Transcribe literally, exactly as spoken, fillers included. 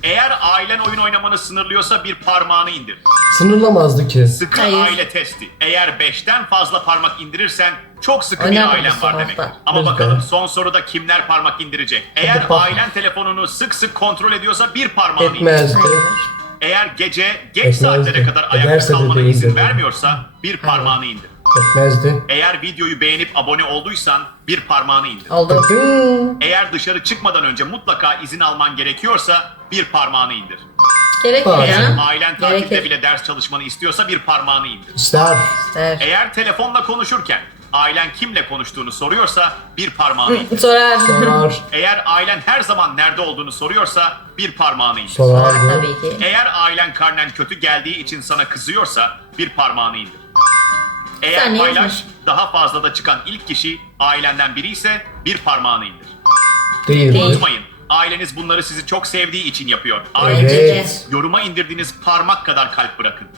Eğer ailen oyun oynamanı sınırlıyorsa bir parmağını indir. Sınırlamazdı ki. Sıkı Hayır. aile testi. Eğer beşten fazla parmak indirirsen çok sıkı Önemli bir ailen bir var soru demek. var. Ama Lütfen. bakalım son soruda kimler parmak indirecek? Eğer bak. ailen telefonunu sık sık kontrol ediyorsa bir parmağını indir. Etmezdi. Eğer gece geç Etmezdi. saatlere kadar ayakta Ederse de kalmana değildir. izin vermiyorsa bir parmağını indir. Etmezdi. Eğer videoyu beğenip abone olduysan bir parmağını indir. Oldu. Tıkın. Eğer dışarı çıkmadan önce mutlaka izin alman gerekiyorsa bir parmağını indir. Gerekir Bazen. ya. Ailen tatilde Gerekir. bile ders çalışmanı istiyorsa bir parmağını indir. İster. İster. Eğer telefonla konuşurken ailen kimle konuştuğunu soruyorsa bir parmağını indir. Sorar. Sorar. Eğer ailen her zaman nerede olduğunu soruyorsa bir parmağını indir. Sorar Sorardı. tabii ki. Eğer ailen karnen kötü geldiği için sana kızıyorsa bir parmağını indir. Eğer Sen paylaş yazmış. daha fazla da çıkan ilk kişi ailenden biri ise bir parmağını indir. Değil. Değil. Unutmayın, aileniz bunları sizi çok sevdiği için yapıyor. Ayrıca Bence de. Evet. yoruma indirdiğiniz parmak kadar kalp bırakın.